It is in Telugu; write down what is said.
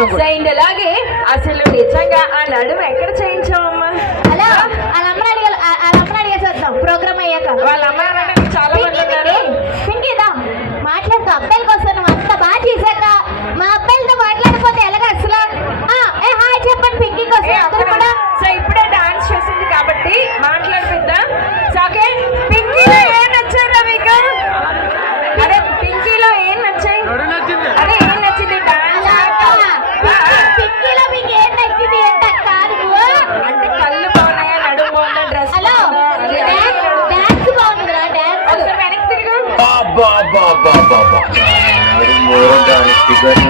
అలాగే అసలు నిజంగా ఆ నడుము ఎక్కడ చేయించావమ్మా? అలా వాళ్ళ అమ్మని అడిగేసేద్దాం ప్రోగ్రామ్ అయ్యాక. వాళ్ళ అమ్మ చాలా మంది ఉన్నారు. పింకీదా మాట్లాడుతూ అబ్బాయిల కోసం నువ్వు అంత బాగా చేశాక మా అబ్బాయిలతో మాట్లాడిపోతే ఎలాగ అసలు? హాయ్ చెప్పండి పింకీ కోసం అందరూ కూడా. సో ఇప్పుడే డాన్స్ చేసింది కాబట్టి మాట్లాడిపిద్దాం. సో ఓకే, పింకీలో ఏం నచ్చారా మీకు? అదే పింకీలో ఏం నచ్చాయి? అదే ఏం నచ్చింది? డాన్స్ పింకీలో మీకు ఏం నచ్చింది ఏంటక్క? అంటే కళ్ళు బాగున్నాయా, నడుము బాగుందా, డ్రెస్ హలో డాన్స్ బాగుందిరా డాన్స్. ఒకసారి వెనక్కి తిరుగు. నడుము దాని ఫిగర్